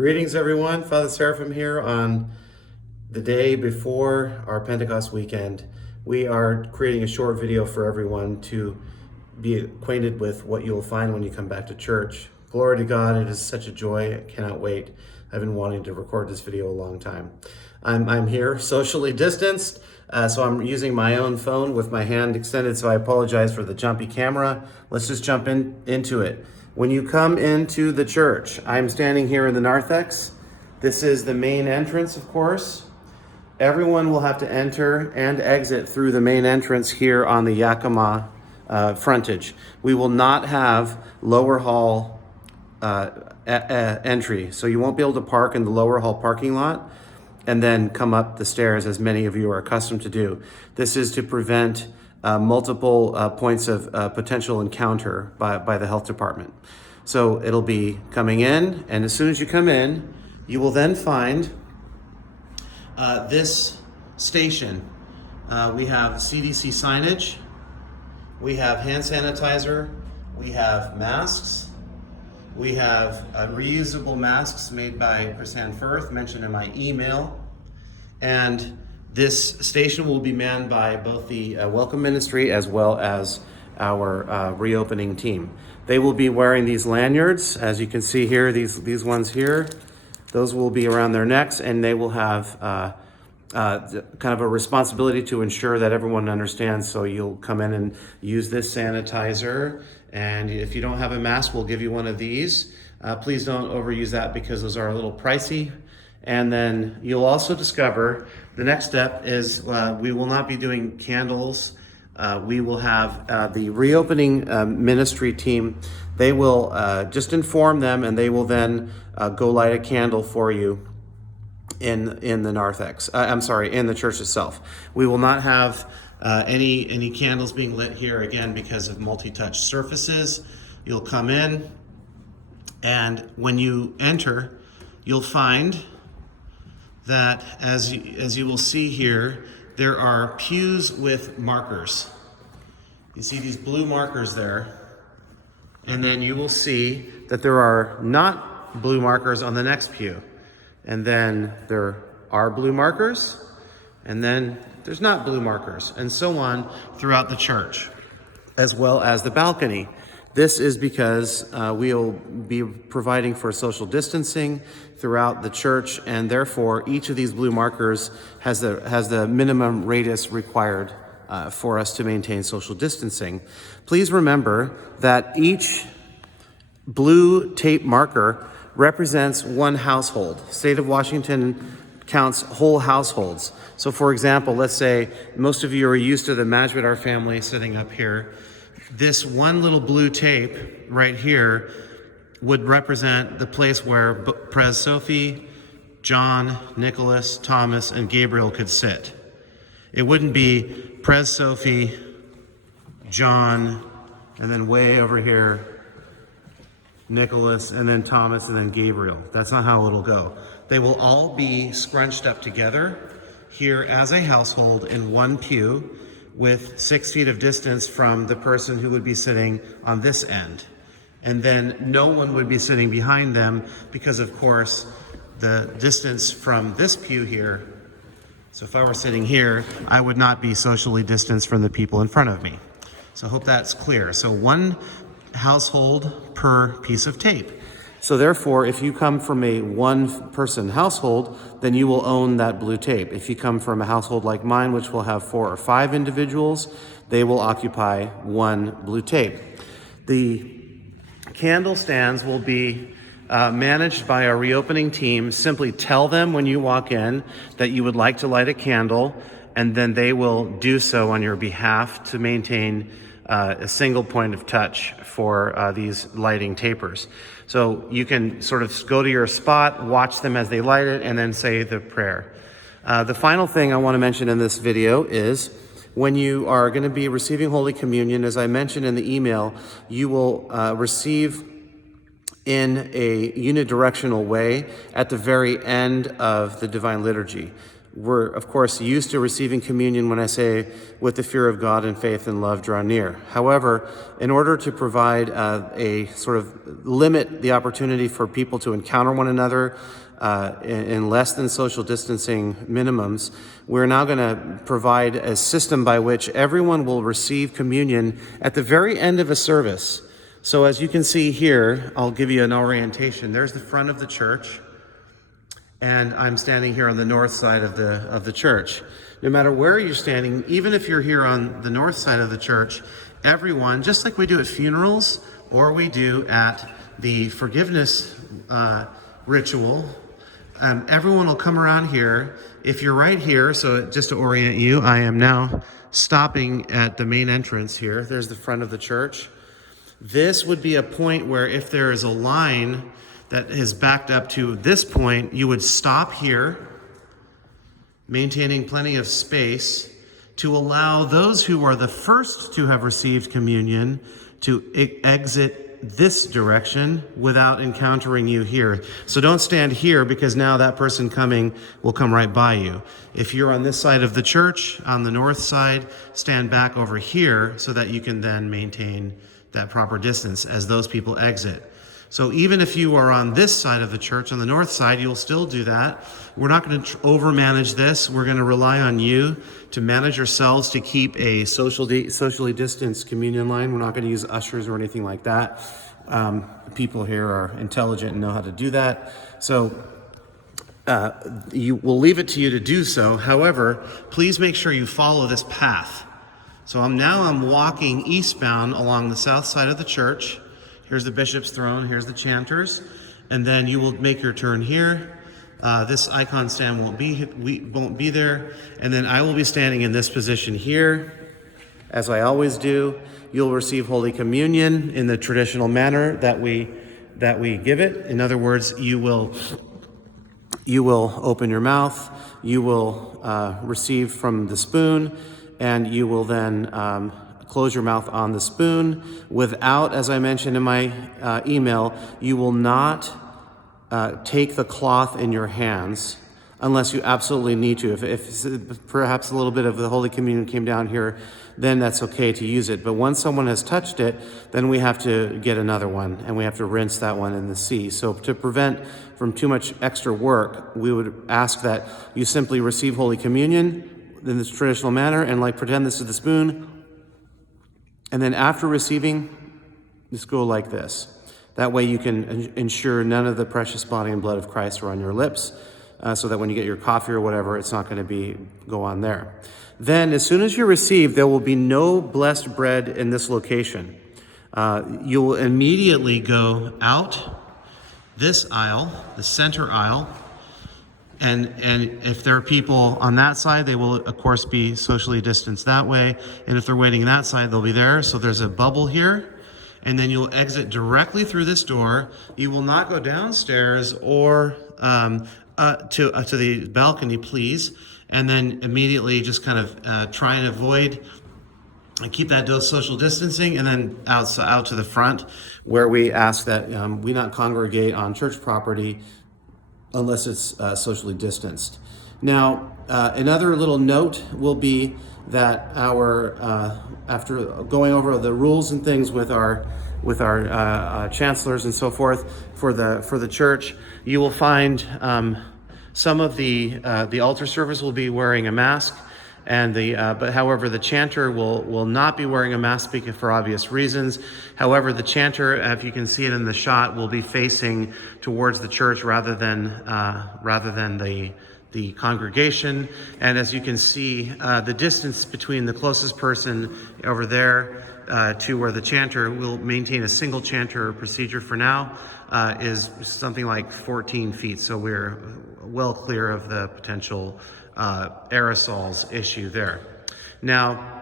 Greetings, everyone. Father Seraphim here on the day before our Pentecost weekend. We are creating a short video for everyone to be acquainted with what you'll find when you come back to church. Glory to God. It is such a joy. I cannot wait. I've been wanting to record this video a long time. I'm here socially distanced, so I'm using my own phone with my hand extended, so I apologize for the jumpy camera. Let's just jump into it. When you come into the church, I'm standing here in the narthex. This is the main entrance, of course. Everyone will have to enter and exit through the main entrance here on the Yakima frontage. We will not have lower hall entry, so you won't be able to park in the lower hall parking lot and then come up the stairs as many of you are accustomed to do. This is to prevent multiple points of potential encounter by the health department. So it'll be coming in, and as soon as you come in, you will then find this station. We have CDC signage, we have hand sanitizer, we have masks, we have reusable masks made by Chris-Ann Firth, mentioned in my email, and this station will be manned by both the Welcome Ministry as well as our reopening team. They will be wearing these lanyards, as you can see here, these ones here. Those will be around their necks, and they will have kind of a responsibility to ensure that everyone understands. So you'll come in and use this sanitizer, and if you don't have a mask, we'll give you one of these. Please don't overuse that because those are a little pricey. And then you'll also discover the next step is we will not be doing candles. We will have the reopening ministry team. They will just inform them, and they will then go light a candle for you in the narthex. In the church itself. We will not have any candles being lit here again because of multi-touch surfaces. You'll come in, and when you enter, you'll find that as you will see here, there are pews with markers. You see these blue markers there, and then you will see that there are not blue markers on the next pew, and then there are blue markers, and then there's not blue markers, and so on throughout the church, as well as the balcony. This is because we'll be providing for social distancing throughout the church, and therefore each of these blue markers has the minimum radius required for us to maintain social distancing. Please remember that each blue tape marker represents one household. State of Washington counts whole households. So for example, let's say most of you are used to the Majbidar family sitting up here. This one little blue tape right here would represent the place where Prez Sophie, John, Nicholas, Thomas, and Gabriel could sit. It wouldn't be Prez Sophie, John, and then way over here, Nicholas, and then Thomas, and then Gabriel. That's not how it'll go. They will all be scrunched up together here as a household in one pew, with 6 feet of distance from the person who would be sitting on this end. And then no one would be sitting behind them because, of course, the distance from this pew here, so if I were sitting here, I would not be socially distanced from the people in front of me. So I hope that's clear. So one household per piece of tape. So therefore, if you come from a one-person household, then you will own that blue tape. If you come from a household like mine, which will have 4 or 5 individuals, they will occupy one blue tape. The candle stands will be managed by our reopening team. Simply tell them when you walk in that you would like to light a candle, and then they will do so on your behalf to maintain a single point of touch for these lighting tapers. So you can sort of go to your spot, watch them as they light it, and then say the prayer. The final thing I want to mention in this video is when you are going to be receiving Holy Communion, as I mentioned in the email, you will receive in a unidirectional way at the very end of the Divine Liturgy. we're, of course, used to receiving communion when I say, with the fear of God and faith and love draw near. However, in order to provide a sort of limit the opportunity for people to encounter one another in less than social distancing minimums, we're now going to provide a system by which everyone will receive communion at the very end of a service. So as you can see here, I'll give you an orientation. There's the front of the church. And I'm standing here on the north side of the church. No matter where you're standing, even if you're here on the north side of the church, everyone, just like we do at funerals or we do at the forgiveness ritual, everyone will come around here. If you're right here, so just to orient you, I am now stopping at the main entrance here. There's the front of the church. This would be a point where if there is a line that is backed up to this point, you would stop here, maintaining plenty of space to allow those who are the first to have received communion to exit this direction without encountering you here. So don't stand here, because now that person coming will come right by you. If you're on this side of the church, on the north side, stand back over here so that you can then maintain that proper distance as those people exit. So even if you are on this side of the church, on the north side, you'll still do that. We're not going to overmanage this. We're going to rely on you to manage yourselves to keep a socially distanced communion line. We're not going to use ushers or anything like that. People here are intelligent and know how to do that. So we'll leave it to you to do so. However, please make sure you follow this path. So I'm walking eastbound along the south side of the church. Here's the bishop's throne, here's the chanters, and then you will make your turn here. This icon stand won't be there, and then I will be standing in this position here, as I always do. You'll receive Holy Communion in the traditional manner that we give it. In other words, you will open your mouth, you will receive from the spoon, and you will then close your mouth on the spoon. Without, as I mentioned in my email, you will not take the cloth in your hands unless you absolutely need to. If perhaps a little bit of the Holy Communion came down here, then that's okay to use it. But once someone has touched it, then we have to get another one, and we have to rinse that one in the sea. So to prevent from too much extra work, we would ask that you simply receive Holy Communion in this traditional manner, and pretend this is the spoon. And then after receiving, just go like this. That way you can ensure none of the precious body and blood of Christ are on your lips, so that when you get your coffee or whatever, it's not going to go on there. Then as soon as you receive, there will be no blessed bread in this location. You will immediately go out this aisle, the center aisle, and if there are people on that side, they will, of course, be socially distanced that way. And if they're waiting that side, they'll be there. So there's a bubble here. And then you'll exit directly through this door. You will not go downstairs or to the balcony, please. And then immediately just kind of try and avoid and keep that social distancing, and then out to the front, where we ask that we not congregate on church property unless it's socially distanced. Now, another little note will be that after going over the rules and things with our chancellors and so forth for the church, you will find some of the altar servers will be wearing a mask, and but however the chanter will not be wearing a mask for obvious reasons. However, the chanter, if you can see it in the shot, will be facing towards the church rather than the congregation. And as you can see, the distance between the closest person over there to where the chanter will maintain a single chanter procedure for now is something like 14 feet. So we're well clear of the potential aerosols issue there. Now,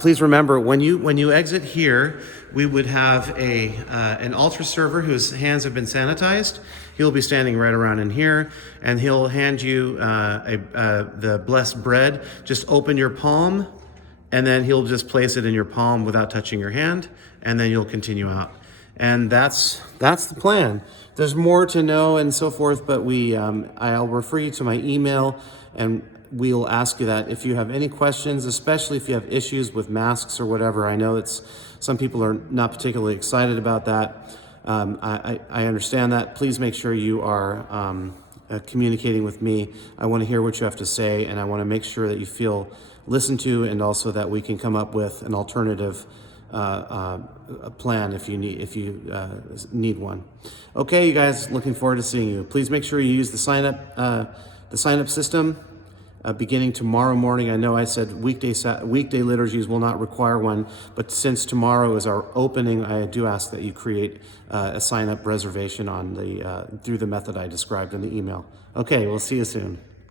please remember, when you exit here, we would have an altar server whose hands have been sanitized. He'll be standing right around in here, and he'll hand you the blessed bread. Just open your palm, and then he'll just place it in your palm without touching your hand, and then you'll continue out. And that's the plan. there's more to know and so forth, but I'll refer you to my email, and we'll ask you that if you have any questions, especially if you have issues with masks or whatever. I know some people are not particularly excited about that. I understand that. Please make sure you are communicating with me. I want to hear what you have to say, and I want to make sure that you feel listened to, and also that we can come up with an alternative plan if you need one. Okay, you guys, looking forward to seeing you. Please make sure you use the sign up system beginning tomorrow morning. I know I said weekday liturgies will not require one, but since tomorrow is our opening, I do ask that you create a sign up reservation on through the method I described in the email. Okay, we'll see you soon.